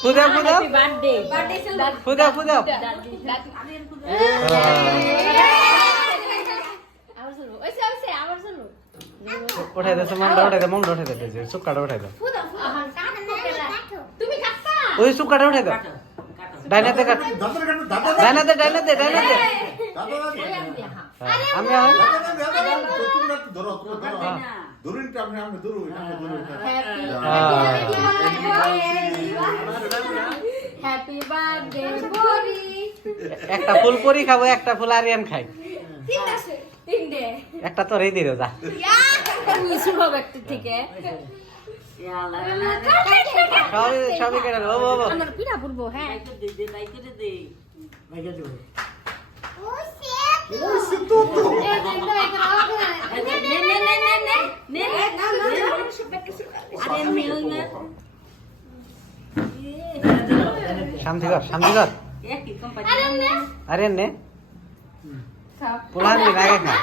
ফুদাও ফুদাও birthday ফুদাও ফুদাও আবার শুনো ওইসে ওইসে আবার শুনো উঠাই দে মনটা উঠাই দে সুক্কাটা উঠাই দাও তুমি কাটতা ওই সুক্কাটা উঠাই দাও ডাইনাতে কাট ডাইনাতে আমি হ্যাপি বার্থডে বরি একটা ফুল পরি খাবো একটা ফুল আরিয়ান খাই তিনটে একটা তোরই দিয়ে যা তুমি শুভ ব্যক্তি থেকে সবই কেটে ও বাবা আমার পিঠা পুরবো হ্যাঁ শান্তি কর আরিয়ান নে পোলাহান আগে খা